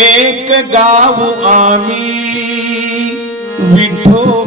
एक गाव आम्ही नाव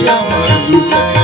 只要我还